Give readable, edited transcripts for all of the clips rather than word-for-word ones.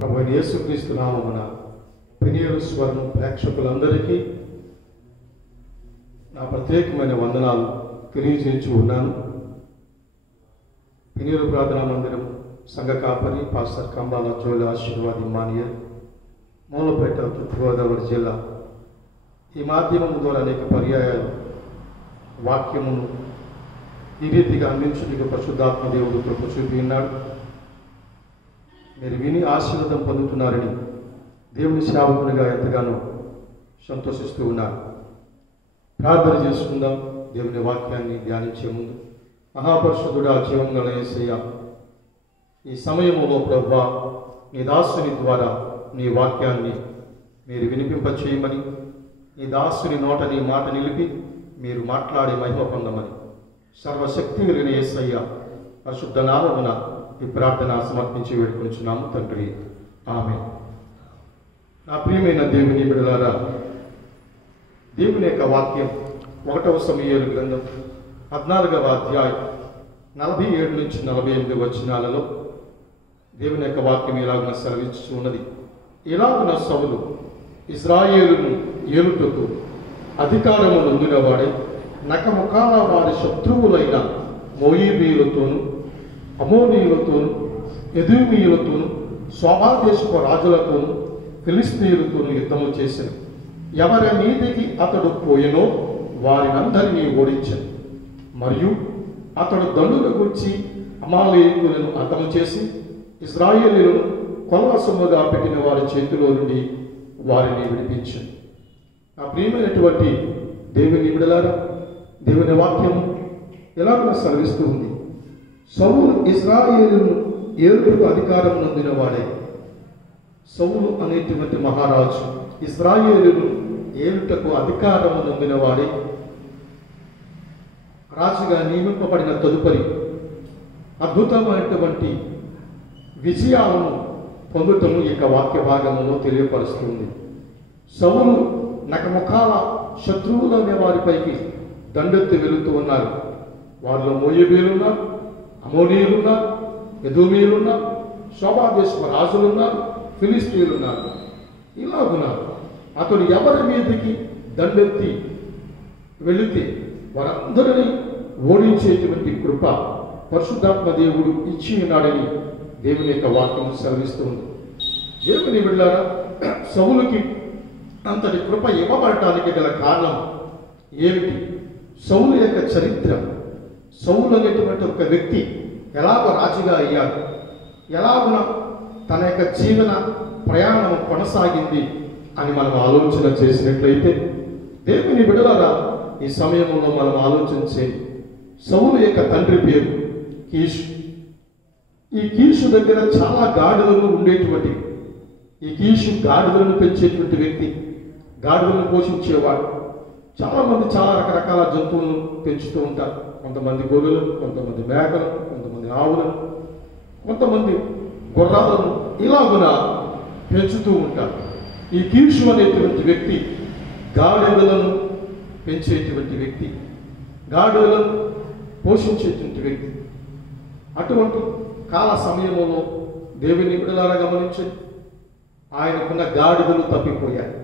ప్రభు యేసుక్రీస్తు నామమున పెనియలు స్వరం ప్రేక్షకులందరికీ నా ప్రత్యేకమైన వందనాలు తెలియజేస్తూ ఉన్నాను. పెనియలు ప్రార్థనా మందిరం సంఘ కాపరి పాస్టర్ కంబాల జోలి ఆశీర్వాద్ ఇమ్మానియల్, మూలపేట, తూర్పుగోదావరి జిల్లా. ఈ మాధ్యమం ద్వారా అనేక పర్యాయాలు వాక్యమును ఈ రీతిగా అందించుటకు పరిశుద్ధాత్మ దేవుడు కృప చూపి ఉన్నాడు. మీరు విని ఆశీర్వాదం పొందుతున్నారని దేవుని సేవకునిగా ఎంతగానో సంతోషిస్తూ ఉన్నారు. ప్రార్థన చేసుకుందాం. దేవుని వాక్యాన్ని ధ్యానించే ముందు మహాపరిశుద్ధుడా, జీవంగల యేసయ్య, ఈ సమయంలో ప్రభువా నీ దాసుని ద్వారా నీ వాక్యాన్ని మీరు వినిపింపచేయమని, నీ దాసుని నోట నీ మాట నిలిపి మీరు మాట్లాడే మహిమ పొందమని సర్వశక్తి కలిగిన యేసయ్య పరిశుద్ధ నామమున ఈ ప్రార్థన సమర్పించి వేడుకొంచున్నాము తండ్రి, ఆమేన్. నా ప్రియమైన దేవుని బిడ్డలారా, దేవుని యొక్క వాక్యం 1వ సమూయేలు గ్రంథం 14వ అధ్యాయం 47 నుంచి 48 వచనాలలో దేవుని యొక్క వాక్యం ఇలాగున సెలవిస్తూ ఉన్నది. ఇలాగున సౌలు ఇశ్రాయేలును ఏలుటకు అధికారము నొందినవాడై నకముఖాల వారి శత్రువులైన మోయాబీయులతోనూ అమోనీయులతోనూ ఎదోమీయులతోనూ సోబాదేశపు రాజులతోనూ ఫిలిష్తీయులతోనూ యుద్ధము చేసెను. ఎవరి మీదికి అతడు పోయెనో వారినందరినీ ఓడించెను. మరియు అతడు దండును గూర్చి అమాలేకులను అంతము చేసి ఇశ్రాయేలీయులను కొల్ల సొమ్ముగా పెట్టిన వారి చేతిలో నుండి వారిని విడిపించెను. ఆ ప్రియమైనటువంటి దేవుని బిడ్డలారా, దేవుని వాక్యం ఎలాగో సెలవిస్తూ ఉంది. సౌలు ఇశ్రాయేలును ఏలుటకు అధికారం నొందిన వాడే. సౌలు అనేటువంటి మహారాజు ఇశ్రాయేలును ఏలుటకు అధికారం నొందిన వాడే. రాజుగా నియమింపబడిన తదుపరి అద్భుతమైనటువంటి విజయాలను పొందుటము ఈ యొక్క వాక్య భాగంలో తెలియపరుస్తుంది. సౌలు నకముఖాల శత్రువులనే వారిపైకి దండెత్తి వెళుతూ ఉన్నారు. వారిలో మోయాబీయులున్నారు, అమోనీయులున్నారు, ఎదోమీయులున్నారు, సోబాదేశపు రాజులున్నారు, ఫిలిష్తీయులున్నారు. ఇలాగున్నారు. అతడు ఎవరి మీదకి దండెత్తి వెళితే వారందరినీ ఓడించేటువంటి కృప పరిశుద్ధాత్మ దేవుడు ఇచ్చి ఉన్నాడని దేవుని యొక్క వాక్యం సెలవిస్తుంది. దేవుని బిడ్డలారా, సౌలుకి అంతటి కృప ఇవ్వబడటానికి గల కారణం ఏమిటి? సౌలు యొక్క చరిత్ర, సౌలు అనేటువంటి ఒక వ్యక్తి ఎలాగో రాజుగా అయ్యాడు, ఎలాగున తన యొక్క జీవన ప్రయాణం కొనసాగింది అని మనం ఆలోచన చేసినట్లయితే, దేవుని బిడ్డలారా, ఈ సమయంలో మనం ఆలోచించే సౌలు యొక్క తండ్రి పేరు కీషు. ఈ కీషు దగ్గర చాలా గాడిదలు ఉండేటువంటి, ఈ కీషు గాడిదలను పెంచేటువంటి వ్యక్తి, గాడిదలను పోషించేవాడు. చాలామంది చాలా రకరకాల జంతువులను పెంచుతూ ఉంటారు. కొంతమంది గొర్రెలు, కొంతమంది మేకలు, కొంతమంది ఆవులను, కొంతమంది గుర్రాలను ఇలాగున పెంచుతూ ఉంటారు. ఈ కీషు అనేటువంటి వ్యక్తి గాడిదలను పెంచేటువంటి వ్యక్తి, గాడిదలను పోషించేటువంటి వ్యక్తి. అటువంటి కాల సమయంలో దేవుని బిడ్డలారా గమనించండి, ఆయనకున్న గాడిదలు తప్పిపోయాయి.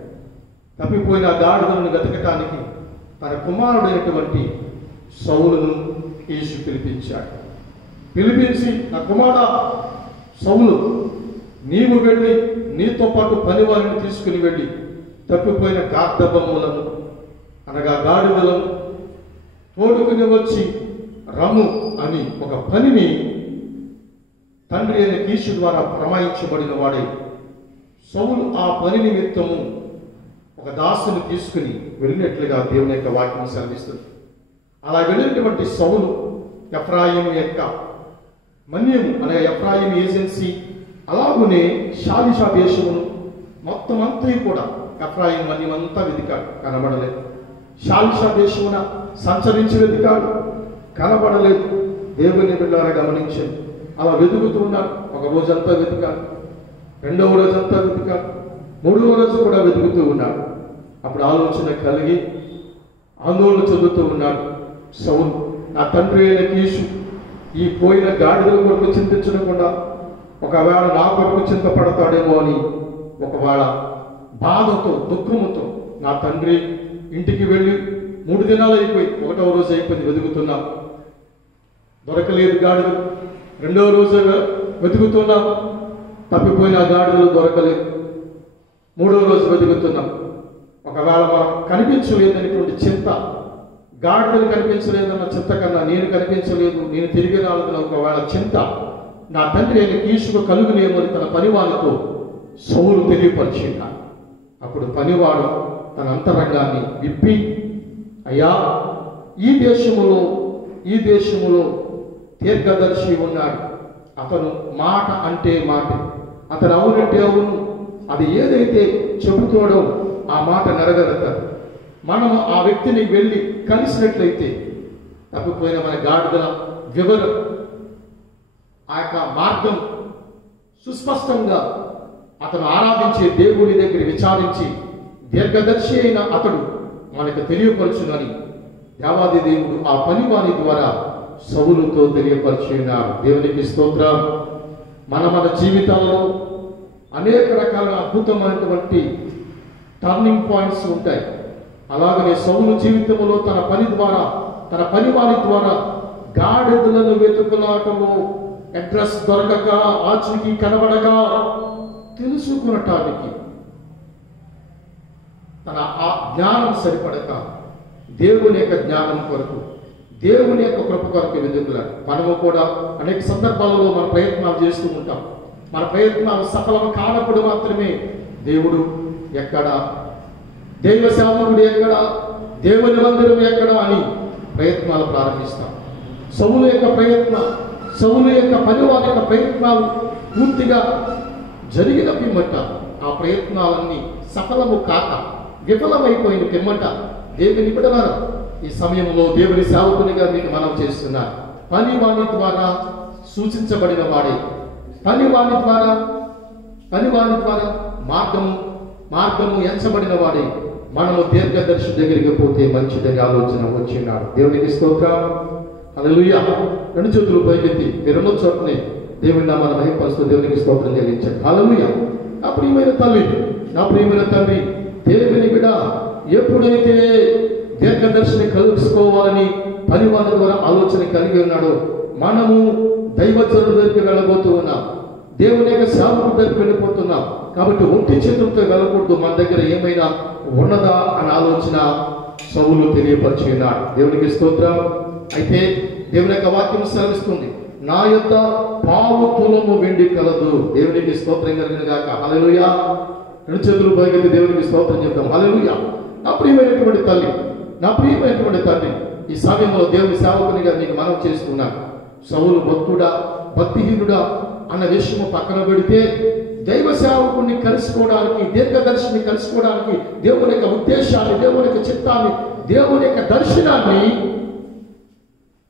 తప్పిపోయిన గాడిదలను వెతకటానికి తన కుమారుడైనటువంటి సౌలును కీషు పిలిపించాడు. పిలిపించి, నా కుమారుడా సౌలు, నీవు వెళ్ళి నీతో పాటు పనివారిని తీసుకుని వెళ్ళి తప్పిపోయిన గార్ధబొమ్మలను అనగా గాడిదలను తోడుకుని వచ్చి రమ్ము అని ఒక పనిని తండ్రి అయిన కీషు ద్వారా ప్రమాయించబడిన వాడే. సౌలు ఆ పని నిమిత్తము ఒక దాసుని తీసుకుని వెళ్ళినట్లుగా దేవుని యొక్క వాక్యం సెలవిస్తుంది. అలా వెళ్ళినటువంటి సౌలు ఎఫ్రాయిం యొక్క మన్యము అనగా ఎఫ్రాయిం ఏజెన్సీ, అలాగునే షాలిషా దేశమును మొత్తం అంతా కూడా ఎఫ్రాయిం మన్యం అంతా వెతికాడు, కనబడలేదు. షాలిషా దేశమున సంచరించి వెతికాడు, కనబడలేదు. దేవుని బిడ్డలారా గమనించండి, అలా వెతుకుతూ ఉన్నాడు. ఒక రోజంతా వెతికాడు, రెండవ రోజంతా వెతికాడు, మూడవ రోజు కూడా వెతుకుతూ ఉన్నాడు. అప్పుడు ఆలోచన కలిగి ఆందోళన చెందుతూ ఉన్నాడు సౌలు. నా తండ్రి అయిన కీషు ఈ పోయిన గాడిదల కొరకు చింతించకుండా ఒకవేళ నా కొరకు చింతపడతాడేమో అని ఒకవేళ బాధతో దుఃఖముతో నా తండ్రి ఇంటికి వెళ్ళి 3 దినాలు అయిపోయి 1వ రోజు అయిపోయింది, వెతుకుతున్నాం, దొరకలేదు గాడిదలు. 2వ రోజు వెతుకుతున్నాం, తప్పిపోయిన గాడిదలు దొరకలేదు. 3వ రోజు వెతుకుతున్నాం, ఒకవేళ మనం కనిపించలేదనేటువంటి చింత, గాడిదలు కనిపించలేదన్న చింత కన్నా నేను కనిపించలేదు, నేను తిరిగి రాలేదన్న ఒకవేళ చింత నా తండ్రి అయిన కీషుకు కలుగునేమో అని తన పనివాడితో సౌలు తెలియపరిచింది. అప్పుడు పనివాడు తన అంతరంగాన్ని విప్పి, అయ్యా, ఈ దేశములో దీర్ఘదర్శి ఉన్నాడు, అతను మాట అంటే మాట, అతను అవునంటే అవును, అది ఏదైతే చెబుతాడో ఆ మాట నెరవేరుతాడు. మనము ఆ వ్యక్తిని వెళ్ళి కలిసినట్లయితే తప్పిపోయిన మన గాడిదల వివరం, ఆ యొక్క మార్గం సుస్పష్టంగా అతను ఆరాధించే దేవుని దగ్గర విచారించి దీర్ఘదర్శి అయిన అతడు మనకు తెలియపరచునని దేవాది దేవుడు ఆ పనివాని ద్వారా సౌలుతో తెలియపరిచినాడు. దేవునికి స్తోత్రం. మన జీవితాల్లో అనేక రకాల అద్భుతమైనటువంటి టర్నింగ్ పాయింట్స్ ఉంటాయి. అలాగనే సౌలు జీవితంలో తన పనివాని ద్వారా గాడిదలను వెతుకులాటము, అడ్రస్ దొరకక, ఆచూకీ కనబడక తెలుసుకునటానికి తన ఆ జ్ఞానం సరిపడక దేవుని యొక్క జ్ఞానం కొరకు, దేవుని యొక్క కృప కొరకు వెతుకులాడు. మనము కూడా అనేక సందర్భాలలో మన ప్రయత్నాలు చేస్తూ ఉంటాం. మన ప్రయత్నాలు సఫలం కానప్పుడు మాత్రమే దేవుడు ఎక్కడ, దైవ సేవకుడు ఎక్కడ, దేవుని మందిరం ఎక్కడ అని ప్రయత్నాలు ప్రారంభిస్తాం. సౌలు యొక్క పనివారి యొక్క ప్రయత్నాలు పూర్తిగా జరిగిన పిమ్మట ఆ ప్రయత్నాలన్నీ సఫలము కాక విఫలమైపోయిన పిమ్మట దేవుని బిడ్డలారా, ఈ సమయంలో దేవుని సేవకునిగా మీకు మనం చేస్తున్నారు. పనివాని ద్వారా సూచించబడిన వాడే, పనివాని ద్వారా మార్గము ఎంచబడిన వాడే మనము దీర్ఘదర్శి దగ్గరికి పోతే మంచిదని ఆలోచన వచ్చినాడు. దేవునికి స్తోత్రం. హల్లెలూయా. 2 చేతులు పైకెత్తి మీరు చోటనే దేవుని నామాన్ని మహిమపరుస్తూ దేవునికి స్తోత్రం చెల్లించండి. హల్లెలూయా. నా ప్రియమైన తండ్రి, దేవుని బిడ్డ ఎప్పుడైతే దీర్ఘదర్శిని కలుసుకోవాలని పనివాళ్ళ ద్వారా ఆలోచన కలిగి ఉన్నాడో, మనము దైవజనుల దగ్గరికి వెళ్ళబోతూ ఉన్నాం, దేవుని యొక్క సేవకుడి దగ్గరికి వెళ్ళిపోతున్నాం. కాబట్టి ఒంటి చేతులతో వెళ్ళకూడదు, మన దగ్గర ఏమైనా ఉన్నదా అనే ఆలోచన సౌలు తెలియపరిచి ఉన్నాడు. దేవునికి స్తోత్రం. అయితే దేవుని యొక్క వాక్యం సెలవిస్తుంది, నా యొక్క 1/4 తులము వెండి కలదు. దేవునికి స్తోత్రం కలిగిన గాక. హల్లెలూయా. 2 చేతులు పైకెత్తి దేవునికి స్తోత్రం చెప్తాం. హల్లెలూయా. నా ప్రియమైనటువంటి తండ్రి, ఈ సమయంలో దేవుని సేవకునిగా నీకు మనం చేస్తున్నాను. సౌలు భక్తిహీనుడా అన్న విషయము పక్కన పెడితే, దైవ సేవకుడిని కలుసుకోవడానికి, దీర్ఘదర్శిని కలుసుకోవడానికి, దేవుని యొక్క ఉద్దేశాన్ని, దేవుని యొక్క చిత్తాన్ని, దేవుని యొక్క దర్శనాన్ని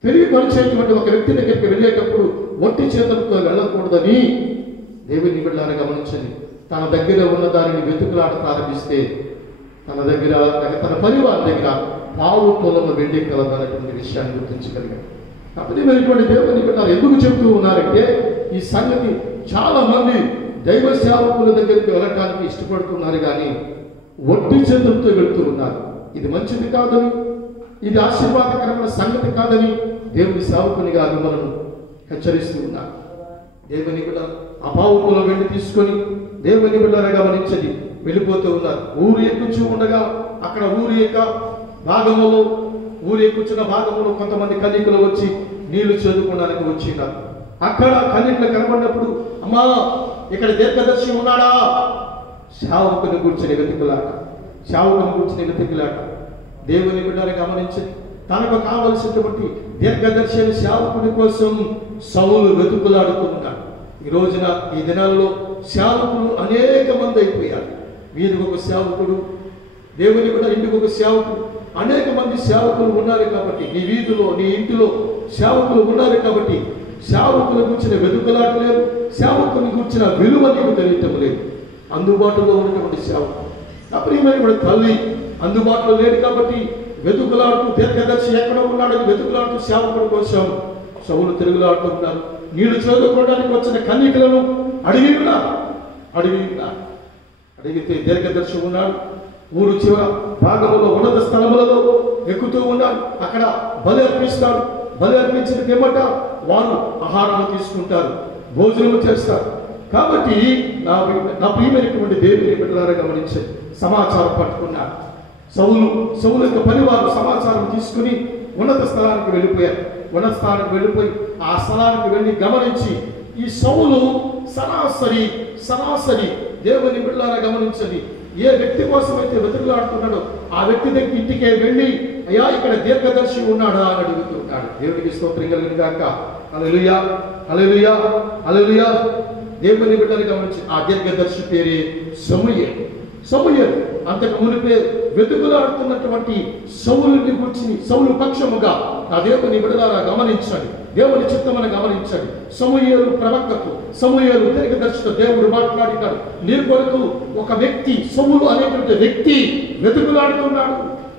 తెలియపరిచేటువంటి ఒక వ్యక్తి దగ్గరికి వెళ్ళేటప్పుడు ఒట్టి చేతులతో వెళ్ళకూడదని దేవుని బిడ్డలారా గమనించండి. తన దగ్గర ఉన్న దానిని వెతుకులాట ప్రారంభిస్తే తన పరివారి దగ్గర 1/4 తులము వెండి కలదన్నటువంటి విషయాన్ని గుర్తించగలిగాడు. కాబట్టి దేవుని బిడ్డలారా ఎందుకు చెబుతూ ఉన్నారంటే, ఈ సంగతి చాలా మంది దైవ సేవకుల దగ్గరికి వెళ్ళటానికి ఇష్టపడుతున్నారు, కానీ ఒట్టి చేతులతో వెళుతూ ఉన్నారు. ఇది మంచిది కాదని, ఇది ఆశీర్వాదకరమైన సంగతి కాదని దేవుని సేవకునిగా మిమ్మల్ని హెచ్చరిస్తూ ఉన్నారు. దేవుని బిడ్డ 1/4 తులం వెండి తీసుకొని దేవుని బిడ్డలారా గమనించండి వెళ్ళిపోతూ ఉన్నారు. ఊరు ఎక్కుచూ ఉండగా అక్కడ ఊరి ఎక్కుచున్న భాగంలో కొంతమంది కన్యకులు వచ్చి నీళ్లు చదువుకోవడానికి వచ్చినారు. అక్కడ కన్యకులు కనబడినప్పుడు, అమ్మా ఇక్కడ దీర్ఘదర్శి ఉన్నాడా? సేవకుని కూర్చుని వెతుకులాట. దేవుని బిడ్డలారా గమనించండి, తనకు కావలసినటువంటి దీర్ఘదర్శి సేవకుని కోసం సౌలు వెతుకులాడుతూ ఉన్నాడు. ఈ దినాల్లో సేవకులు అనేక మంది అయిపోయారు. వీరికి ఒక సేవకుడు, దేవుని బిడ్డ ఇంటికి ఒక సేవకుడు, అనేక మంది సేవకులు ఉన్నారు. కాబట్టి నీ వీధిలో, నీ ఇంటిలో సేవకులు ఉన్నారు. కాబట్టి సేవకుల గురించిన వెతుకులాట లేదు, సేవకుని గురించిన విలువ నీకు తెలియటం లేదు. అందుబాటులో ఉన్నటువంటి సేవకుడు, ప్రియమైన తల్లి అందుబాటులో లేడు. కాబట్టి వెతుకులాడుతూ దీర్ఘదర్శి ఎక్కడ ఉన్నాడని వెతుకులాడుతూ సేవకుడి కోసం సౌలు తిరుగులాడుతూ ఉన్నారు. నీళ్లు చదువుకోవడానికి వచ్చిన కన్యకలను అడిగి ఉన్నారు. అడిగితే దీర్ఘదర్శి ఉన్నాడు. ఊరు చివర భాగంలో ఉన్నత స్థలములలో ఎక్కుతూ ఉన్నాడు. అక్కడ బలి అర్పిస్తాడు. బలి అర్పించిన పిమ్మట వారు ఆహారం తీసుకుంటారు, భోజనం చేస్తారు. కాబట్టి నా ప్రియమైనటువంటి దేవుని బిడ్డలారా గమనించండి, సమాచారం పట్టుకున్నాడు. సౌలు యొక్క పనివారు సమాచారం తీసుకుని ఉన్నత స్థలానికి వెళ్ళిపోయారు. ఉన్నత స్థలానికి వెళ్ళిపోయి ఆ స్థలానికి వెళ్ళి గమనించి, ఈ సౌలు సరాసరి దేవుని బిడ్డలారా గమనించండి, ఏ వ్యక్తి కోసం అయితే వెతుకులాడుతున్నాడో ఆ వ్యక్తి దగ్గర ఇంటికే వెళ్ళి, అయ్యా ఇక్కడ దీర్ఘదర్శి ఉన్నాడా అని అడుగుతున్నాడు. దేవునికి స్తోత్రం కలుగును గాక. హల్లెలూయా, హల్లెలూయా, హల్లెలూయా. దేవుని బిడ్డలు గమనించి, ఆ దీర్ఘదర్శి పేరే సమూయేలు. అంతకు మునిపే వెతుకులాడుతున్నటువంటి సౌలుని గురించి సౌలు పక్షముగా ఆ దేవుని బిడ్డలారా గమనించండి, దేవుని చిత్తమని గమనించండి. సమూయేలు ప్రవక్తకు, సమూయేలు దీర్ఘదర్శితో దేవుడు మాట్లాడినాడు. నీ కొరకు ఒక వ్యక్తి, సౌలు అనేటువంటి వ్యక్తి వెతుకులాడుతున్నాడు,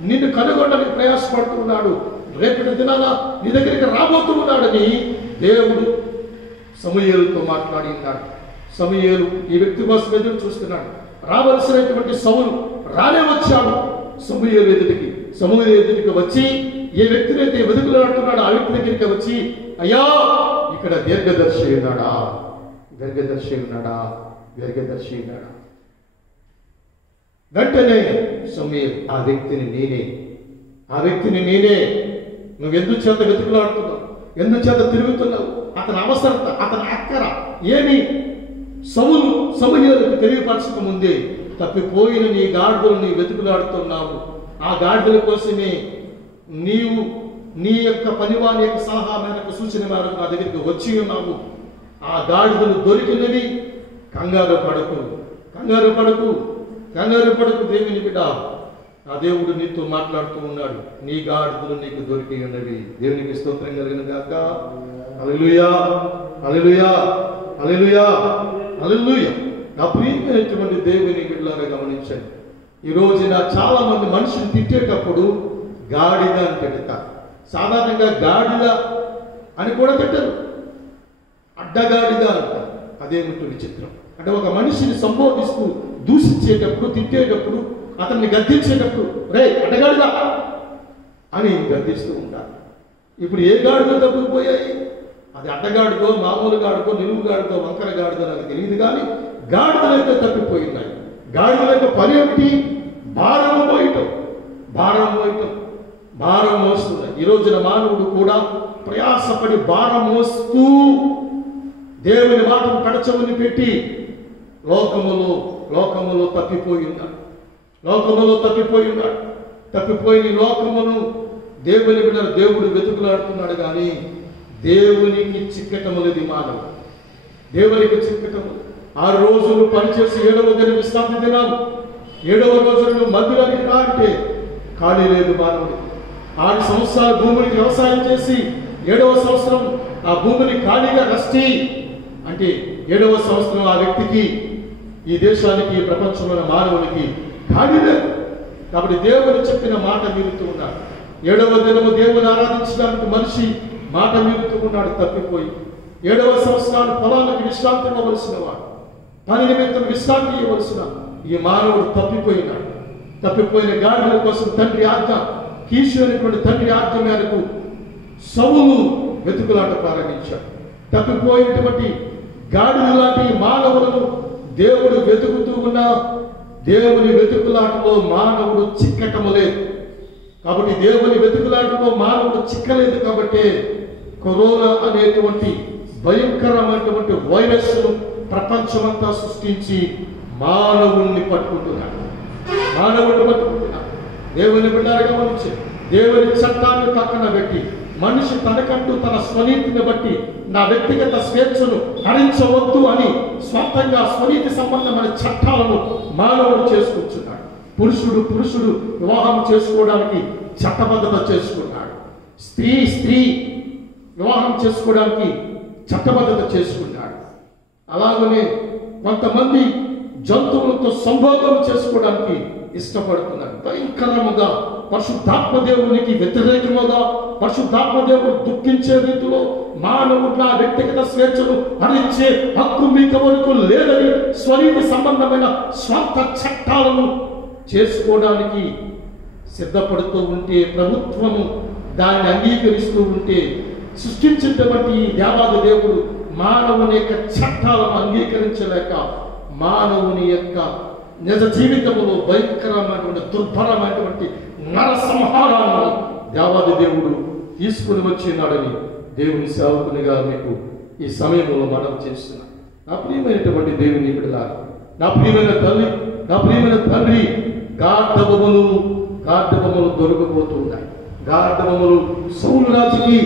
నిన్ను కనుగొనడానికి ప్రయాసపడుతున్నాడు, రేపటి దినాన నీ దగ్గరికి రాబోతున్నాడని దేవుడు సమూయేలుతో మాట్లాడి ఉన్నాడు. సమూయేలు ఈ వ్యక్తి కోసం ఎదురు చూస్తున్నాడు. రావలసినటువంటి సౌలు రానే వచ్చాడు. సమూయేలు ఎదుటికి వచ్చి, ఏ వ్యక్తిని అయితే వెతుకులాడుతున్నాడు ఆ వ్యక్తి దగ్గరికి వచ్చి, అయ్యా ఇక్కడ దీర్ఘదర్శి ఉన్నాడా? వెంటనే సమూయేలు, ఆ వ్యక్తిని నేనే. నువ్వు ఎందుచేత వెతుకులాడుతున్నావు? ఎందుచేత తిరుగుతున్నావు? అతని అవసరత, అతని అక్కర ఏమి సమూయేలుకు తెలియపరచక ముందే తప్పిపోయిన నీ గాడిదలు నీ వెతుకులాడుతున్నావు. ఆ గాడిదల కోసమే నీవు నీ యొక్క పనివాని యొక్క సలహా మేరకు, సూచన మేరకు నా దగ్గరికి వచ్చి ఉన్నావు. ఆ గాడిదలు దొరికినవి. కంగారు పడకు దేవుని బిడ్డ. ఆ దేవుడు నీతో మాట్లాడుతూ ఉన్నాడు. నీ గాడిదలు నీకు దొరికి ఉన్నవి. దేవునికి స్తోత్రం కలిగిన గాక. హల్లెలూయా, హల్లెలూయా, హల్లెలూయా, హల్లెలూయా. నా ప్రియమైనటువంటి దేవుని బిడ్డలారా గమనించండి, ఈ రోజున చాలా మంది మనుషులు తిట్టేటప్పుడు గాడిద అని తిడతారు. సాధారణంగా గాడిద అని కూడా తిట్టరు, అడ్డగాడిద అంటారు. అదేమిటి విచిత్రం అంటే, ఒక మనిషిని సంబోధిస్తూ దూషించేటప్పుడు, తిట్టేటప్పుడు, అతన్ని గద్దించేటప్పుడు రే అడ్డగాడిద అని గద్దిస్తూ ఉంటారు. ఇప్పుడు ఏ గాడిద తప్పిపోయాయి? అది అడ్డగాడిదో, మామూలు గాడిదో, నిలువు గాడిదో, వంకర గాడిదో నాకు తెలియదు, కానీ గాడిదలైతే తప్పిపోయినాయి. గాడిదల యొక్క పని ఏమిటి? భారం మోస్తుంది. ఈ రోజున మానవుడు కూడా ప్రయాసపడి భారం మోస్తూ దేవుని మాటను కడచమని పెట్టి లోకములో తప్పిపోయినాడు. తప్పిపోయిన లోకమును దేవుని బిడ్డలు దేవుడు వెతుకులాడుతున్నాడు, కానీ దేవునికి చిక్కటము లేదు. మానవుడు దేవునికి చిక్కటము. 6 రోజులు పనిచేసి 7వ దినం విశ్రాంతి దినాలు, 7వ రోజులను మందిరానికి రా అంటే ఖాళీ లేదు మానవుడికి. 6 సంవత్సరాలు భూమికి వ్యవసాయం చేసి 7వ సంవత్సరం ఆ భూమిని ఖాళీగా రష్టి అంటే 7వ సంవత్సరం ఆ వ్యక్తికి, ఈ దేశానికి, ఈ ప్రపంచంలో మానవునికి ఖాళీ లేదు. కాబట్టి దేవుడు చెప్పిన మాట మీరుతూ ఉన్నాడు. 7వ దినము దేవుని ఆరాధించడానికి మనిషి మాట మీరుతూ ఉన్నాడు తప్పిపోయి. 7వ సంవత్సరాలు పొలానికి విశ్రాంతి ఇవ్వవలసిన వాడు, పని నిమిత్తం విశ్రాంతి ఇవ్వవలసిన ఈ మానవుడు తప్పిపోయిన గాడిదల కోసం తండ్రి ఆజ్ఞ, కీషు అనేటువంటి తండ్రి ఆజ్ఞ మేరకు సౌలు వెతుకులాట ప్రారంభించాడు. తప్పిపోయినటువంటి గాడిద లాంటి మానవులను దేవుడు వెతుకుతూ ఉన్న దేవుని వెతుకులాటలో మానవుడు చిక్కటము లేదు. కాబట్టి దేవుని వెతుకులాటలో మానవుడు చిక్కలేదు. కాబట్టి కరోనా అనేటువంటి భయంకరమైనటువంటి వైరస్ను ప్రపంచమంతా సృష్టించి మానవుణ్ణి పట్టుకుంటున్నాడు. దేవుని బిడ్డలారా గమనించి, దేవుని చట్టాన్ని పక్కన పెట్టి మనిషి తనకంటూ తన స్వనీతిని బట్టి నా వ్యక్తిగత స్వేచ్ఛను హరించవద్దు అని స్వంతంగా స్వనీతి సంబంధమైన చట్టాలను మానవుడు చేసుకుంటున్నాడు. పురుషుడు వివాహం చేసుకోవడానికి చట్టబద్ధత చేసుకున్నాడు. స్త్రీ వివాహం చేసుకోవడానికి చట్టబద్ధత చేసుకున్నాడు. అలాగనే కొంతమంది జంతువులతో సంభోగం చేసుకోవడానికి ఇష్టపడుతున్నాడు. భయంకరముగా పరిశుద్ధాత్మ దేవునికి వ్యతిరేకముగా, పరిశుద్ధాత్మ దేవుడు దుఃఖించే రీతిలో మానవుల వ్యక్తిగత స్వేచ్ఛను హరించే హక్కు మీకు వరకు లేదని స్వనీతి సంబంధమైన స్వార్థ చట్టాలను చేసుకోవడానికి సిద్ధపడుతూ ఉంటే, ప్రభుత్వము దాన్ని అంగీకరిస్తూ ఉంటే, సృష్టించినటువంటి ఈ దేవాది దేవుడు మానవుని యొక్క చట్టాలను అంగీకరించలేక మానవుని యొక్క నిజ జీవితంలో భయంకరమైనటువంటి దుర్భరమైనటువంటి నరసంహారాన్ని దేవాది దేవుడు తీసుకుని వచ్చినాడని దేవుని సేవకునిగా మీకు ఈ సమయంలో మనం చేస్తున్నాం. నా ప్రియమైనటువంటి దేవుని బిడ్డలారా, నా ప్రియమైన తల్లి, నా ప్రియమైన తండ్రి, గాఢబొమ్మలు దొరకబోతూ ఉన్నాయి. గాఢబొమ్మలు సౌలు రాజుకి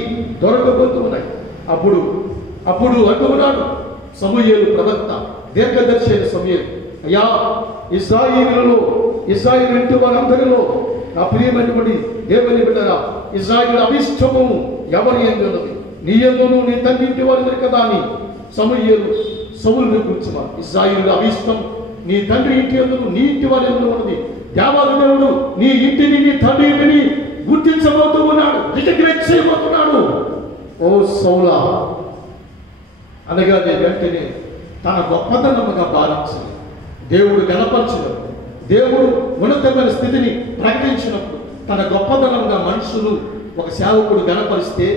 దొరకబోతూ ఉన్నాయి. అప్పుడు అంటున్నాడు సమూయేలు ప్రవక్త, దీర్ఘదర్శి అయిన సమూయేలు, అయ్యా ఇశ్రాయేలు ఇంటి వారందరిలో నా ప్రియమైనటువంటి దేవుని బిడ్డరా, ఇశ్రాయేలు అభిష్టము ఎవరి యందు ఉన్నది? నీ యందును నీ తండ్రి ఇంటి వారి కదా అని సమూయేలు సౌలును కూర్చుమా. ఇశ్రాయేలు అభిష్టం నీ తండ్రి ఇంటి యందును నీ ఇంటి వారి యందు ఉన్నది. దేవాది దేవుడు నీ ఇంటిని నీ తండ్రి ఇంటిని గుర్తించబోతూ ఉన్నాడు, రికగ్నైజ్ చేయబోతున్నాడు. ఓ సౌలా అనగానే వెంటనే తన గొప్పతనముగా భావించింది. దేవుడు గణపరిచినప్పుడు, దేవుడు ఉన్నతమైన స్థితిని ప్రకటించినప్పుడు తన గొప్పతనంగా మనుషులు ఒక సేవకుడు గణపరిస్తే,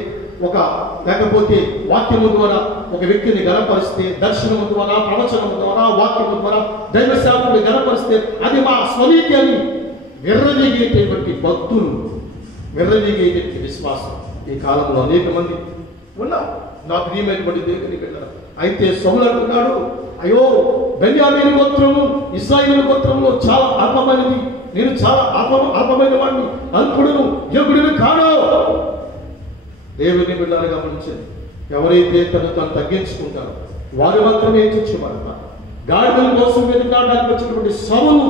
లేకపోతే వాక్యము ద్వారా ఒక వ్యక్తిని గణపరిస్తే, దర్శనము ద్వారా, ప్రవచనము ద్వారా, వాక్యము ద్వారా దైవ సేవకుడు గణపరిస్తే అది మా స్వనీతి అని విర్రవీగేటటువంటి భక్తులు, విర్రవీగేటటువంటి విశ్వాసం ఈ కాలంలో అనేక మంది ఉన్నారు. నా ప్రియమైనటువంటి దేవుని బిడ్డలారా, అయితే సౌలు అంటున్నాడు, అయ్యో బెన్యామీను గోత్రము ఇశ్రాయేలు గోత్రంలో చాలా అల్పమైనది, నేను చాలా అల్పమైన వాడిని, అల్పుడును యోగుడును కాను. దేవుని బిడ్డలారా గమనించండి, ఎవరైతే తను తగ్గించుకుంటారో వారు మాత్రమే చూచేవారు. గాడిదల కోసం వెతుకాడడానికి వచ్చినటువంటి సౌలు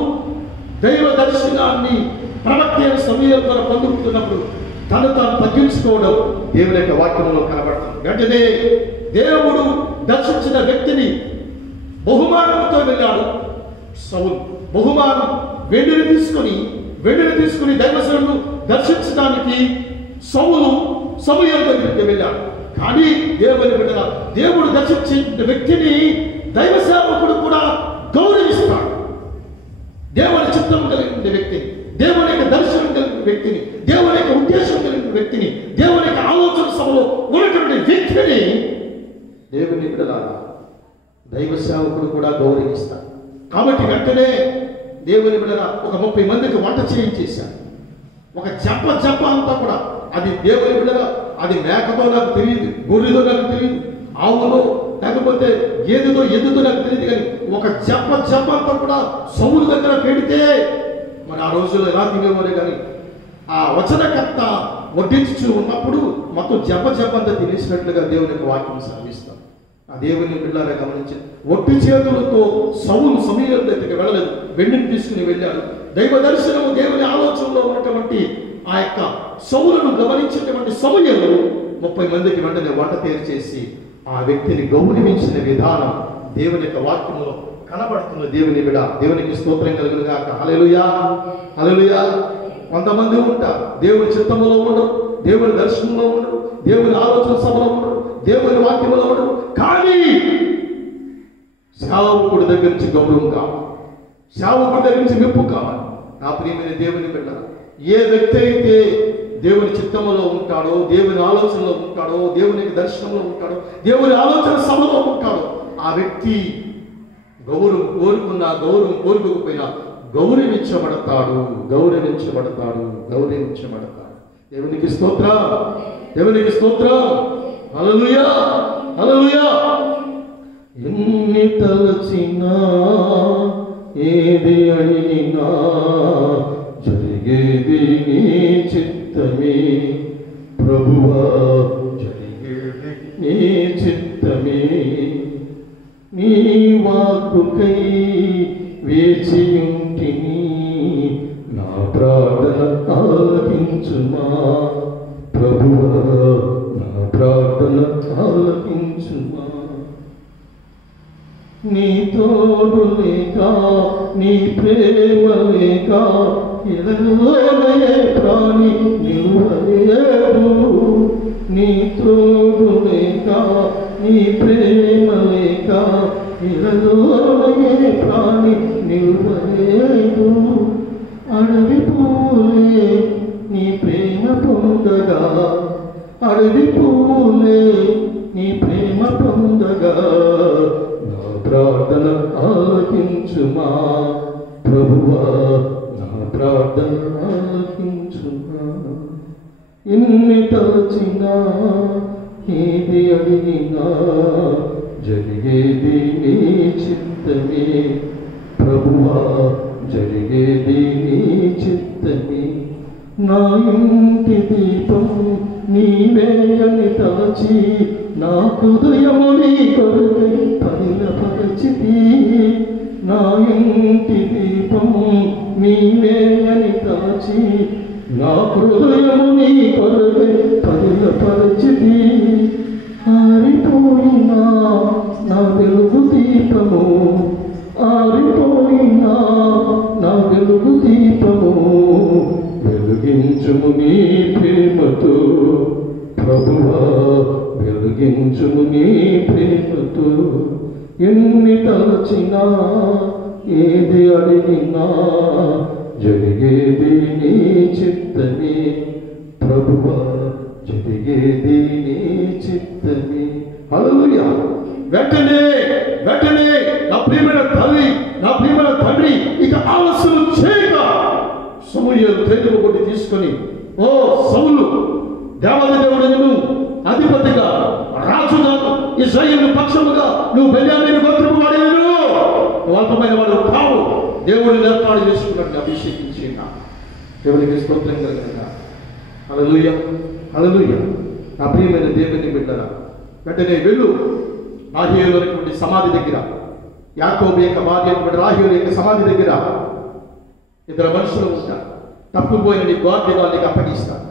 దైవ దర్శనాన్ని ప్రవక్త అయిన సమూయేలు ద్వారా పొందుతున్నప్పుడు తను తగ్గించుకోవడం దేవుని యొక్క వాక్యంలో కనబడుతుంది. వెంటనే దేవుడు దర్శించిన వ్యక్తిని బహుమానంతో వెళ్ళాడు సౌలు. బహుమానం వెండిని తీసుకుని దైవసేవకులను దర్శించడానికి సమూయేలు దగ్గరికి వెళ్ళాడు. కానీ దేవుడు దర్శించిన వ్యక్తిని దైవ సేవకుడు కూడా గౌరవిస్తాడు. దేవుని చిత్తం కలిగిన వ్యక్తిని, దేవుని యొక్క దర్శనం కలిగిన వ్యక్తిని, దేవుని యొక్క ఉద్దేశం కలిగిన వ్యక్తిని, దేవుని యొక్క ఆలోచన సభలో ఉన్నటువంటి వ్యక్తిని దేవుని బిడ్డలారా దైవ సేవకుడు కూడా గౌరవిస్తాడు. కాబట్టి వెంటనే దేవుని బిడ్డలారా ఒక 30 మందికి వంట చేయించేశాడు. ఒక జంప అంతా కూడా, అది దేవుని బిడ్డలారా, అది మేకతో నాకు తెలియదు, గొర్రెతో నాకు తెలియదు, ఆవులో లేకపోతే ఎద్దుతో నాకు తెలియదు, కానీ ఒక జంప అంతా కూడా సౌలు దగ్గర పెడితే మరి ఆ రోజుల్లో ఎలా తినేవారే. కానీ ఆ వచనకర్త వడ్డించు ఉన్నప్పుడు మొత్తం జంప అంతా తినేసినట్లుగా దేవుని యొక్క వాక్యం సాగిస్తాం. ఆ దేవుని బిడ్డలారా గమనించి, ఒట్టి చేతులతో సౌలు సమూయేలు దగ్గరికి వెళ్ళలేదు, వెండిని తీసుకుని వెళ్ళాడు. దైవ దర్శనము దేవుని ఆలోచనలో ఉన్నటువంటి ఆ యొక్క సౌలును గమనించినటువంటి సమూయేలు 30 మందికి వెంటనే వంట తయారు చేసి ఆ వ్యక్తిని గౌరవించిన విధానం దేవుని యొక్క వాక్యంలో కనబడుతున్న. దేవుని బిడ్డ, దేవునికి స్తోత్రం కలుగును గాక. హల్లెలూయా, హల్లెలూయా. కొంతమంది ఉంటారు దేవుని చిత్తంలో ఉండరు, దేవుని దర్శనంలో ఉండరు, దేవుని ఆలోచన సభలో ఉండరు, దేవుని వాక్యంలో ఉండరు. కానీ సేవకుడి దగ్గర నుంచి గౌరవం కావాలి, సేవకుడి దగ్గర నుంచి మెప్పు కావాలి. నా ప్రియమైన దేవుని బిడ్డ, ఏ వ్యక్తి అయితే దేవుని చిత్తంలో ఉంటాడో, దేవుని ఆలోచనలో ఉంటాడో, దేవుని దర్శనంలో ఉంటాడో, దేవుని ఆలోచన సభలో ఉంటాడో, ఆ వ్యక్తి గౌరవం కోరుకున్నా గౌరవం కోరుకోకపోయినా గౌరవించబడతాడు. దేవునికి స్తోత్రం, దేవునికి స్తోత్రం. హల్లెలూయా, హల్లెలూయా. ఎన్ని తలచినా ఏది అయినా జరిగేది నీ చిత్తమే ప్రభువా, జరిగేది నీ చిత్తమే. నీ వాక్కుకై వేచియుంటిని, నా ప్రార్థన ఆలకించుమా ప్రభువా, నా ప్రార్థన ఆలకించుమా. నీ తోడు లేక నీ ప్రేమ లేక ఇలాగే ప్రాణి నిలువలేదు. నీ తోడు లేక నీ ప్రేమ లేక ఇలాగే ప్రాణి నిలువలేదు. అడవి పూలే నీ ప్రేమ పొందగా, అడవి పూలే నీ ప్రేమ పొందగా, నా ప్రార్థన ఆలకించుమా ప్రభువా, నా ప్రార్థన ఆలకించుమా. ఎన్ని తలచినా ఏది అడిగినా జరిగేది నీ చిత్తమే ప్రభువా, జరిగేది నీ చిత్తమే. నా ఇంటి దీపం నీవే అని తలచి నా హృదయము నీ కొరకై పరిలపరచితి. నా ఇంటి దీపం నీవే అని తలచి నా హృదయము నీ కొరకై పరిలపరచితి. ఆరిపోయినా నా వెలుగు దీపము, ఆరిపోయినా నా వెలుగు దీపము, వెలుగించుము నీ ప్రేమతో ప్రభువా, వెలుగించుము నీ ప్రేమతో. ఎన్ని తలచినా ఏది అడిగినా జరిగేది నీ చిత్తమే ప్రభువా, జరిగేది నీ చిత్తమే. హల్లెలూయా. వెంటనే వెంటనే నా ప్రియమైన తల్లి, నా ప్రియమైన తండ్రి ఇక ఆలస్యం చేయక సమూయేలు తేజము కొట్టి తీసుకొని, ఓ సౌలు, దేవాది దేవుడను అధిపతిగా రాజుగా ఇశ్రాయేలు పక్షముగా నువ్వు బెన్యామీను గోత్రపు వాడేను, నువ్వు అల్పమైన వాడు కావు, దేవుడిని ఏర్పాటు చేసుకున్నట్టు అభిషేకించిన దేవునికి స్తోత్రం కలుగునుగాక. హల్లెలూయా, హల్లెలూయా. నా ప్రియమైన దేవుని బిడ్డరా, వెంటనే వెళ్ళు రాహేలు అనేటువంటి సమాధి దగ్గర, యాకోబు యొక్క భార్య అయినటువంటి రాహేలు యొక్క సమాధి దగ్గర ఇద్దరు మనుషులు ఉంటారు. తప్పుపోయిన నీ గాడిదను నీకు అప్పగిస్తారు.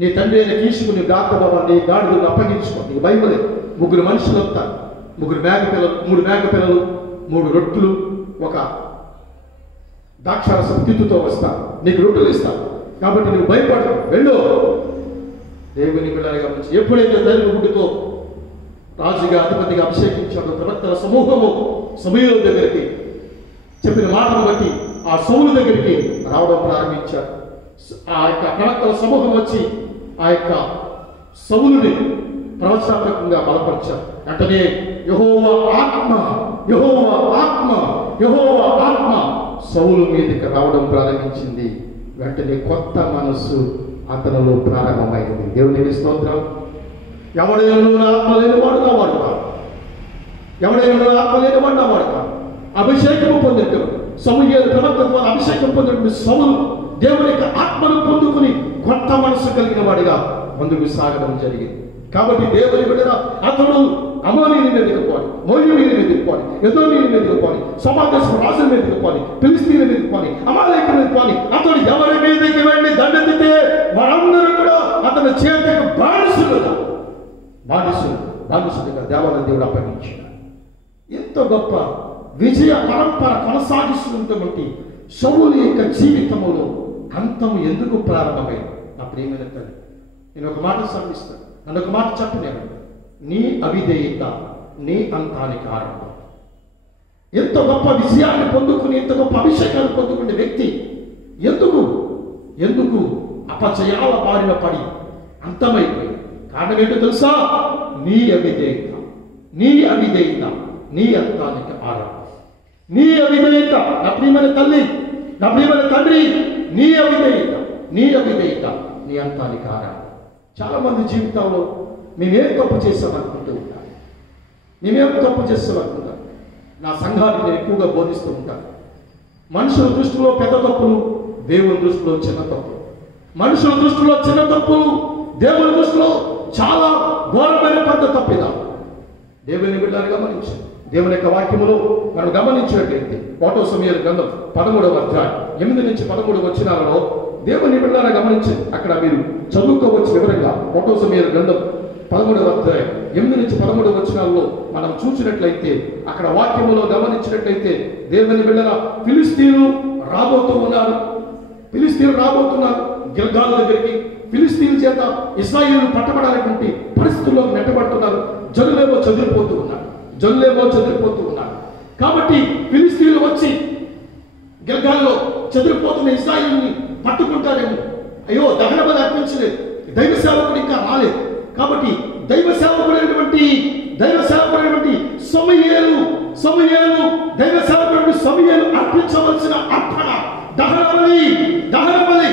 నీ తండ్రి అయిన కీషుకు నీ గాడిదని గాడిదను అప్పగించుకో. నీకు భయపడే ముగ్గురు మనుషులు వస్తారు. మూడు మేక పిల్లలు 3 రొట్టెలు, ఒక ద్రాక్షారసం తిత్తుతో వస్తారు. నీకు రొట్టెలు ఇస్తారు. కాబట్టి నీకు భయపడదు, వెళ్ళు. దేవుని బిడ్డలుగా మంచి ఎప్పుడైతే ధైర్య గుడ్డితో రాజుగా అధిపతిగా అభిషేకించాడు ప్రవక్తల సమూహము సమూయేలు దగ్గరికి చెప్పిన మాటను బట్టి ఆ సౌలు దగ్గరికి రావడం ప్రారంభించారు. ఆ యొక్క ప్రవక్తల సమూహం వచ్చి ఆ యొక్క సౌలుని ప్రవచనాత్మకంగా బలపరిచారు. వెంటనే యెహోవా ఆత్మ, యెహోవా ఆత్మ, యెహోవా ఆత్మ సౌలు మీదకి రావడం ప్రారంభించింది. వెంటనే కొత్త మనసు అతనిలో ప్రారంభమైంది. దేవునికి స్తోత్రం. ఎవడైనా ఆత్మ లేనివాడు నా వాడు కాదు, ఎవడైనా ఆత్మ లేనివాడు నా వాడు కాదు. అభిషేకము పొందినట్టు సమూయేలు ప్రవక్త ద్వారా అభిషేకం పొందినట్టు సౌలు దేవుని యొక్క ఆత్మను పొందుకుని కొత్త మనసు కలిగిన వాడిగా ముందుకు సాగడం జరిగింది. కాబట్టి దేవుని బిడ్డగా అతడు అమోనీయుని మీదకి పోవాలి, మోయాబీయుని మీదకి పోవాలి, ఎదోమీయుని మీదకి పోవాలి, సమాదేశ రాజుల మీదకి పోవాలి, ఫిలిష్తీయుల మీదకి పోవాలి, అమాలేకుల మీదకి పోవాలి. అతడు ఎవరి మీదకి వెళ్ళి దండెత్తితే వారందరూ కూడా అతని చేతికి బానిసులుగా దేవాలయ దేవుడు అప్పగించాడు. ఎంత గొప్ప విజయ పరంపర కొనసాగిస్తున్నటువంటి సౌలు యొక్క జీవితంలో అంతం ఎందుకు ప్రారంభమైంది? నా ప్రియమైన తల్లి, నేను ఒక మాట సంధిస్తాను, నన్ను ఒక మాట చెప్పలేను. నీ అవిధేయత నీ అంతానికి ఆరంభం. ఎంత గొప్ప విజయాన్ని పొందుకుని, ఎంత గొప్ప అభిషేకాన్ని పొందుకునే వ్యక్తి ఎందుకు అపజయాల బారిన పడి అంతమైపోయింది? కారణం ఏంటో తెలుసా? నీ అవిధేయత, నీ అవిధేయత నీ అంతానికి ఆరంభం. నీ అవిధేయత, నా ప్రియమైన తల్లి, నా ప్రియమైన తండ్రి, నీ అవిధేయత నీ అంతానికి ఆరంభం. చాలా మంది జీవితంలో మేమేం తప్పు చేస్తామనుకుంటూ ఉంటాం, మేమేం తప్పు చేస్తామనుకుంటాం. నా సంఘానికి నేను ఎక్కువగా బోధిస్తూ ఉంటాను. మనుషుల దృష్టిలో పెద్ద తప్పులు, దేవుని దృష్టిలో చిన్న తప్పులు. మనుషుల దృష్టిలో చిన్న తప్పులు, దేవుని దృష్టిలో చాలా ఘోరమైన పెద్ద తప్పిదా. దేవుని బిడ్డలు గమనించి, దేవుని యొక్క వాక్యములో మనం గమనించినట్లయితే 1వ సమూయేలు గ్రంథం 13వ అధ్యాయం 8 నుంచి 13 వచనాలలో దేవుని బిడ్డలను గమనించి అక్కడ మీరు చదువుకోవచ్చు వివరంగా. 1వ సమూయేలు గ్రంథం 13వ అధ్యాయం 8 నుంచి 13 వచనాల్లో మనం చూసినట్లయితే అక్కడ వాక్యములో గమనించినట్లయితే దేవుని బిడ్డల ఫిలిస్తీయులు రాబోతున్నారు. గిల్గాలు దగ్గరికి ఫిలిస్తీయుల చేత ఇశ్రాయేలు పట్టబడాలటువంటి పరిస్థితుల్లోకి నెట్టబడుతున్నారు. జనులేమో చెదిరిపోతూ ఉన్నారు. కాబట్టి ఫిలిస్తీయులు వచ్చి గిల్గాల్లో చెదిరిపోతున్న ఇశ్రాయేలుని పట్టుకుంటారేమో. అయ్యో, దహన బలి అర్పించలేదు, దైవ సేవకుడు ఇంకా రాలేదు. కాబట్టి దైవ సేవకుడైనటువంటి సమూయేలు అర్పించవలసిన అర్పణ దహన బలి.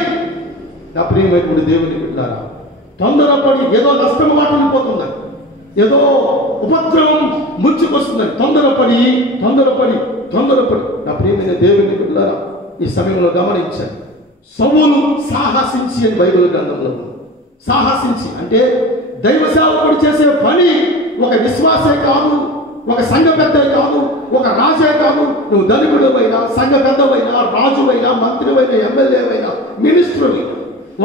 నా ప్రియమైనటువంటి దేవుని బిడ్డలారా, తొందరపడి ఏదో నష్టం వాటిల్లిపోతుందని, ఏదో ఉపద్రవం ముంచుకొస్తుందని తొందరపడి నా ప్రియమైన దేవుని బిడ్డలారా, ఈ సమయంలో గమనించాను. సౌలు సాహసించి అని బైబిల్ గ్రంథంలో ఉంది. సాహసించి అంటే దైవ సేవకుడు చేసే పని ఒక విశ్వాసే కాదు, ఒక సంఘ పెద్దే కాదు, ఒక రాజే కాదు. నువ్వు ధనికుడువైనా, సంఘ పెద్దవైనా, రాజువైనా, మంత్రివైనా, ఎమ్మెల్యేవైనా, మినిస్టర్ని,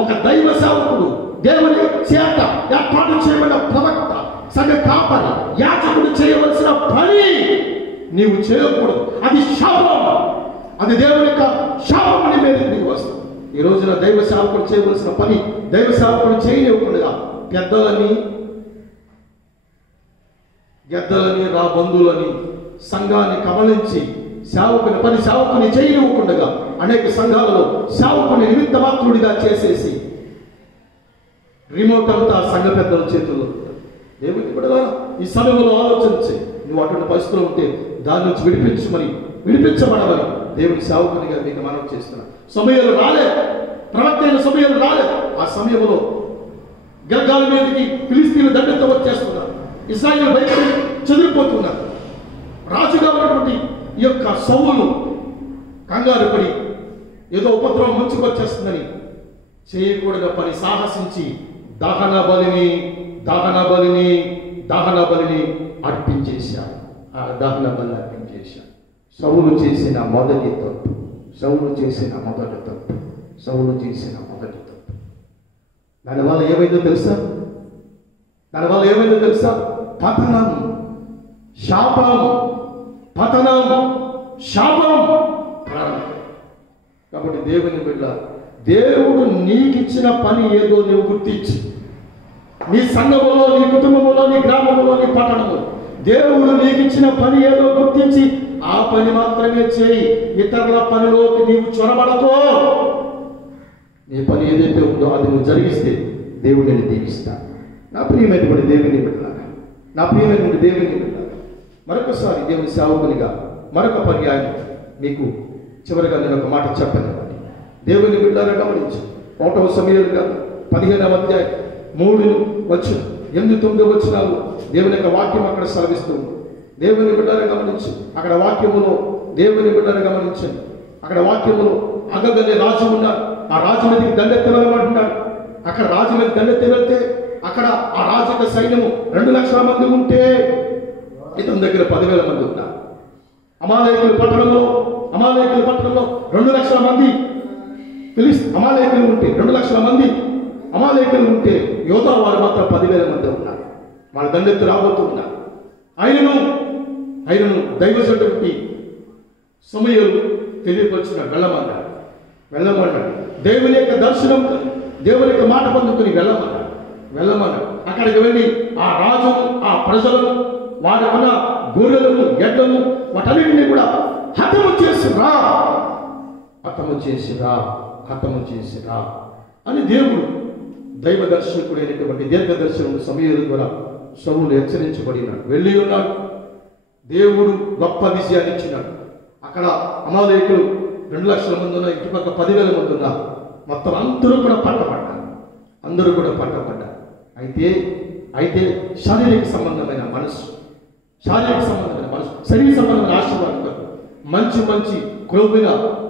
ఒక దైవ సేవకుడు, దేవుని చేత ఏర్పాటు చేయబడిన ప్రవక్త, సంఘ కాపరి, యాజకుడు చేయవలసిన పని నీవు చేయకూడదు. అది శాపం. అది దేవుని యొక్క శాపం నీ మీద నీకు వస్తుంది. ఈ రోజున దైవ సేవకుడు చేయవలసిన పని దైవ సేవకుడు చేయనివ్వకుండా గెద్దలని రా బంధువులని సంఘాన్ని కబళించి సేవకుని చేయనివ్వకుండా అనేక సంఘాలలో సేవకుని నిమిత్త మాత్రుడిగా చేసేసి రిమోట్ అంతా సంఘ పెద్దల చేతుల్లో. దేవుని కూడా ఈ సమయంలో ఆలోచించి నువ్వు అటువంటి పరిస్థితులు ఉంటే దాని నుంచి విడిపించబడమని దేవుని సేవకునిగా మీకు మనం చేస్తున్నా. సమయాలు రాలే, ప్రవక్త అయిన సమయాలు రాలే. ఆ సమయంలో గిల్గాలు మీదకి ఫిలిస్తీయులు దండెత్త వచ్చేస్తున్నారు. ఇశ్రాయేలు బయటకు చెదిరిపోతున్నారు. రాజుగా ఉన్నటువంటి ఈ యొక్క సౌలు కంగారు పడి ఏదో ఉపద్రవం ముంచుకొచ్చేస్తుందని చేయకూడదు పని సాహసించి దహన బలిని అర్పించేశారు. ఆ దహన బలి అర్పించేశారు. సౌలు చేసిన మొదటి తప్పు. దానివల్ల ఏమైందో తెలుసా? పతనం, శాపం. కాబట్టి దేవుని బిడ్డ, దేవుడు నీకిచ్చిన పని ఏదో నువ్వు గుర్తించి, నీ సంఘములో, నీ కుటుంబములో, నీ గ్రామములో, నీ పట్టణంలో దేవుడు నీకిచ్చిన పని ఏదో గుర్తించి ఆ పని మాత్రమే చేయి. ఇతరుల పనిలోకి నీవు చొరబడతో. నీ పని ఏదైతే ఉందో అది నువ్వు జరిగిస్తే దేవుడిని దీవిస్తాడు. నా ప్రియమైనటువంటి దేవుని బిడ్డలారా, మరొకసారి దేవుని సేవకునిగా మరొక పర్యాయం మీకు చివరిగా నేను ఒక మాట చెప్పనివ్వండి. దేవుని బిడ్డలారా గమనించు. 1వ సమూయేలు 15వ అధ్యాయం 3-8-9 వచనాలు దేవుని యొక్క వాక్యం అక్కడ సెలవిస్తూ ఉంది. దేవుని బిడ్డలారా గమనించు. అక్కడ వాక్యములో అగగనే రాజు ఉన్నాడు. ఆ రాజు మీదకి దండెత్తమంటున్నాడు. అక్కడ రాజు మీద దండెత్తి వెళ్తే అక్కడ ఆ రాజు యొక్క సైన్యము 2 లక్షల మంది ఉంటే ఇతని దగ్గర 10,000 మంది ఉన్నారు. అమాలేకుల పట్టణంలో 2 లక్షల మంది అమాలేకులు ఉంటే 2 లక్షల మంది అమాలేకులు ఉంటే యోధా వారు మాత్రం 10,000 మంది ఉన్నారు. వాళ్ళ దండెత్తి రాబోతూ ఉన్నారు. ఆయనను దైవజనుడికి సమూయేలు తెలియపరిచిన వెళ్ళమన్నాడు. దేవుని యొక్క దర్శనం, దేవుని యొక్క మాట పొందుకుని వెళ్ళమన్నాడు. అక్కడికి వెళ్ళి ఆ రాజును, ఆ ప్రజలను, వారి ఉన్న గొర్రెలను, ఎడ్లను వాటన్నిటిని కూడా హతము చేసి రా అని దేవుడు దైవ దర్శకుడైనటువంటి దీర్ఘదర్శనుడు సమూయేలు ద్వారా సౌలు హెచ్చరించబడినాడు. వెళ్ళి ఉన్నాడు. దేవుడు గొప్ప విజయాన్ని ఇచ్చినాడు. అక్కడ అమాలేకులు 2 లక్షల మంది ఉన్నారు, ఇటుపక్క 10,000 మంది ఉన్నారు. మొత్తం అందరూ కూడా పట్టబడ్డారు. అయితే శారీరక సంబంధమైన మనసు, శరీర సంబంధమైన ఆశీర్వాదం, మంచి క్రొవ్విన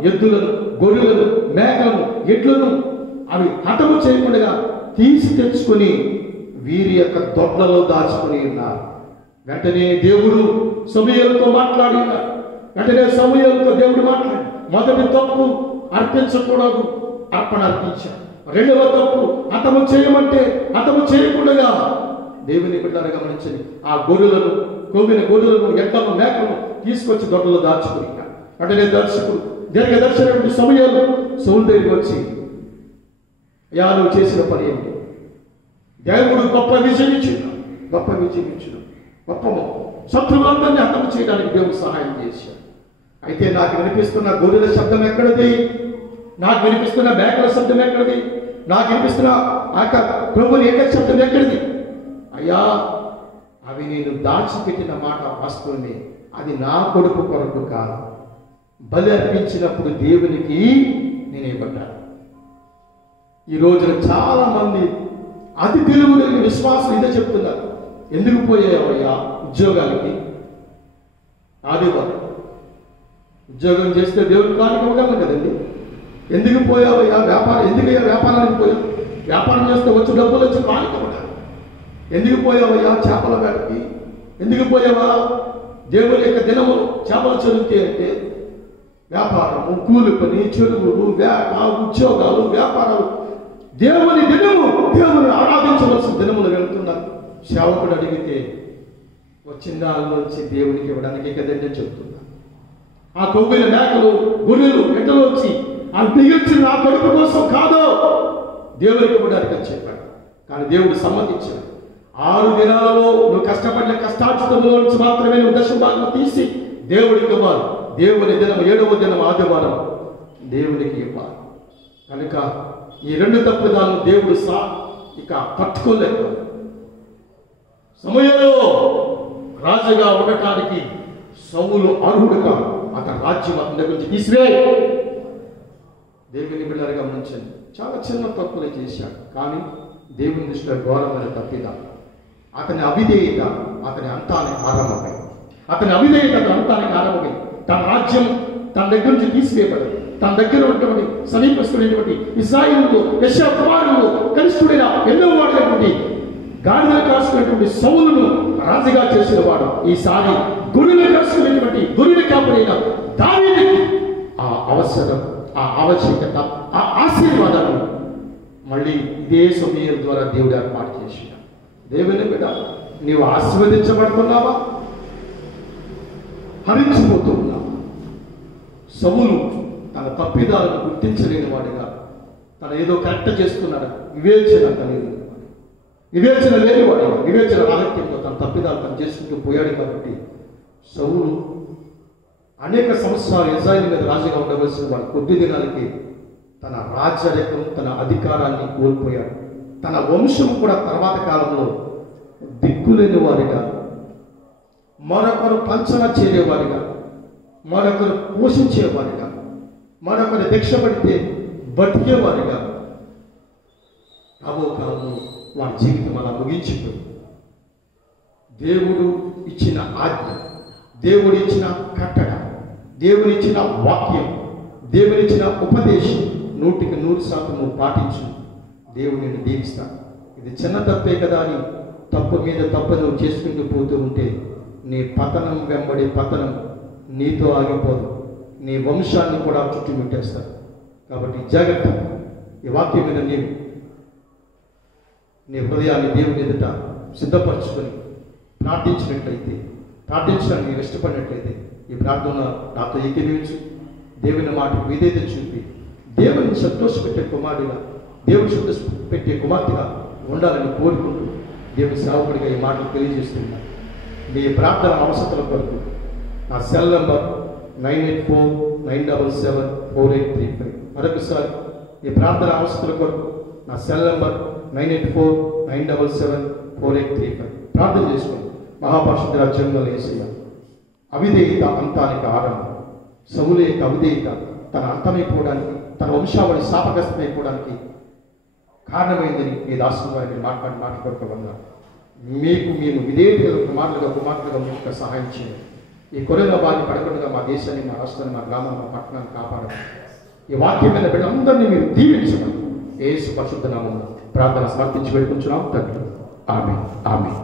ఎద్దులను, గొర్రెలను, మేకలను, ఎడ్లను అవి హతము చేయకుండా తీసి తెచ్చుకొని వీరి యొక్క దొడ్లలో దాచుకొని ఉన్నారు. వెంటనే దేవుడు సమూయేలుతో మాట్లాడి ఉన్నారు. దేవుడు మాట్లాడి, మొదటి తప్పు అర్పించకూడదు, అర్పణ అర్పించాడు. 2వ తప్పు హతము చేయమంటే హతము చేయకుండా దేవుని బిడ్డలు గమనించండి, ఆ గొర్రెలను, కొవ్విన గొర్రెలను, ఎడ్లను, మేకలను తీసుకొచ్చి దొడ్లలో దాచుకుని అంటే దర్శకుడు దీర్ఘదర్శనటువంటి సమయంలో సౌలు దగ్గరికి వచ్చి, అయ్యా నువ్వు చేసిన పని ఏమిటి? దేవుడు గొప్ప విజయం ఇచ్చిన గొప్ప శత్రువులందరినీ హతం చేయడానికి దేవుడు సహాయం చేశాడు. అయితే నాకు వినిపిస్తున్న గొర్రెల శబ్దం ఎక్కడిది? నాకు వినిపిస్తున్న మేకల శబ్దం ఎక్కడిది? నాకు వినిపిస్తున్న ప్రభుని ఏక శబ్దం ఎక్కడిది? అయ్యా అవి నేను దాచిపెట్టిన మాట వాస్తవమే, అది నా కొడుకు కొరకు కాదు. బలి అర్పించినప్పుడు దేవునికి నేను ఇవ్వబడ్డాను. ఈ రోజున చాలా మంది అతి తెలుగులేని విశ్వాసం ఇదే చెప్తున్నారు. ఎందుకు పోయావయ్యా ఉద్యోగానికి? ఆదివారం ఉద్యోగం చేస్తే దేవుని కానికి ఇవ్వగలను కదండి. ఎందుకు పోయావయ్యా వ్యాపారం? ఎందుకయ్యా వ్యాపారానికి పోయావు? వ్యాపారం చేస్తే వచ్చి డబ్బులు వచ్చి కానికి ఇవ్వగలను. ఎందుకు పోయావయ్యా చేపల వేటకి? ఎందుకు పోయావా దేవుని యొక్క దినము చేపల చెరువుకి? అంటే వ్యాపారము, కూలి పని, చెరువులు, ఉద్యోగాలు, వ్యాపారాలు, దేవుని దినము, దేవుని ఆరాధించవలసిన దినములు వెళ్తున్నారు. సేవకుడు అడిగితే వచ్చిన దానిలోంచి దేవునికి ఇవ్వడానికి కదండి చెప్తున్నా. ఆ కొవ్విన మేకలు, గొర్రెలు, ఎడ్డలు వచ్చి ఆ మిగిల్చిన నా కొడుకు కోసం కాదో దేవునికి ఇవ్వడానికి అని చెప్పాడు. కానీ దేవుడు సమ్మతించాడు. 6 దినాలలో నువ్వు కష్టపడిన కష్టార్జితంలో నుంచి మాత్రమే నువ్వు దశమ భాగం తీసి దేవుడికి ఇవ్వాలి. దేవుని దినం 7వ దినం ఆదివారం దేవునికి ఇవ్వాలి. కనుక ఈ 2 తప్పిదాలను దేవుడు ఇక పట్టుకోలేదు. సమయంలో రాజుగా ఉండటానికి సౌలు అర్హుడు కాదు. అతని రాజ్యం అతని దగ్గర నుంచి తీసివే. దేవుని బిడ్డలు గమనించండి, చాలా చిన్న తప్పులే చేశాడు, కానీ దేవుని దృష్టిలో ఘోరమైన తప్పిదా. అతని అవిధేయత అతని అంతానికి ఆరంభమై తన రాజ్యం తన దగ్గర నుంచి తీసివేయబడింది. తన దగ్గర ఉన్నటువంటి సమీపస్తుడైనటువంటి ఇశ్రాయేలులో యెషయా కుమారులు కనిష్ఠుడైన ఎన్నో వాడైనటువంటి గాడిదలు కాసుకున్నటువంటి సౌలును రాజుగా చేసిన వాడు ఈసారి గొర్రెలు కాసుకునేటువంటి గొర్రెల కాపుడైన దావీదుకి ఆ అవసరం, ఆ ఆవశ్యకత, ఆ ఆశీర్వాదాలు మళ్ళీ ఇదే సమయం ద్వారా దేవుడు ఏర్పాటు చేసిన. దేవుని బిడ్డ, నీవు ఆశీర్వదించబడుతున్నావా? హరించిపోతున్నావా? సౌలు తన తప్పిదాలను గుర్తించలేని వాడిగా, తన ఏదో కరెక్ట్ చేస్తున్నాడు, వివేచన లేనివాడు, వివేచన రాహిత్యంతో తన తప్పిదాలు తను చేసుకుంటూ పోయాడు. కాబట్టి సౌలు అనేక సంవత్సరాలు ఇశ్రాయేలు మీద రాజుగా ఉండవలసిన వాడు కొద్ది దినాలకి తన రాజ్యరేఖను, తన అధికారాన్ని కోల్పోయాడు. తన వంశం కూడా తర్వాత కాలంలో దిక్కులేని వారిగా, మరొకరు పంచన చేరేవారిగా, మరొకరు పోషించేవారిగా, మరొకరు దీక్ష పడితే బతికేవారిగా రాబో కాలంలో వారి జీవితం అలా ముగించిపోయింది. దేవుడు ఇచ్చిన ఆజ్ఞ, దేవుడు ఇచ్చిన కట్టడ, దేవుడు ఇచ్చిన వాక్యం, దేవుడు ఇచ్చిన ఉపదేశం 100% పాటించు, దేవుడు నిన్ను దీవిస్తాడు. ఇది చిన్న తప్పే కదా అని తప్పు మీద తప్పు నువ్వు చేసుకుంటూ పోతూ ఉంటే నీ పతనం వెంబడి పతనం నీతో ఆగిపోదు, నీ వంశాన్ని కూడా చుట్టుముట్టేస్తాడు. కాబట్టి జాగ్రత్త. ఈ వాక్యం మీద నీ హృదయాన్ని దేవుని ఎదుట సిద్ధపరచుకొని ప్రార్థించడానికి నీవు ఇష్టపడినట్లయితే ఈ ప్రార్థన నాతో ఏకీభవించు. దేవుని మాటకు విధేయత చూపి దేవుని సంతోషపెట్టే కుమారుడిగా, దేవుని సంతోషపెట్టే కుమార్తెగా ఉండాలని కోరుకుంటూ దేవుని సేవకుడిగా ఈ మాటలు తెలియజేస్తున్నాను. మీ ప్రార్థన అవసరాల కొరకు నా సెల్ నంబర్ 9849774835. మరొకసారి ఈ ప్రార్థన అవసరాల కొరకు నా సెల్ నంబర్ 9849774835. ప్రార్థన చేసుకోండి. మహాపరిశుద్ధ రాజ్యంలో యేసయ్య, అవిధేయత అంతానికి ఆరంభం. సౌలు యొక్క అవిధేయత తన అంతమైపోవడానికి, తన వంశావళి శాపగ్రస్తమైపోవడానికి కారణమైందని మీ దాసుని వారిని మాట్లాడుకోమన్నారు. మేము విధేయత కుమార్తెలుగా మీకు సహాయం చేయండి. ఈ కరోనా బారిన పడకుండా మా దేశాన్ని, మా రాష్ట్రాన్ని, మా గ్రామాన్ని, మా పట్టణాన్ని కాపాడండి. ఈ వాక్యమైన బిడ్డలందరినీ మీరు దీవించమని యేసు పరిశుద్ధ నామమున ప్రార్థన సమర్పించి వేడుకుంటున్నాం తండ్రి. ఆమేన్.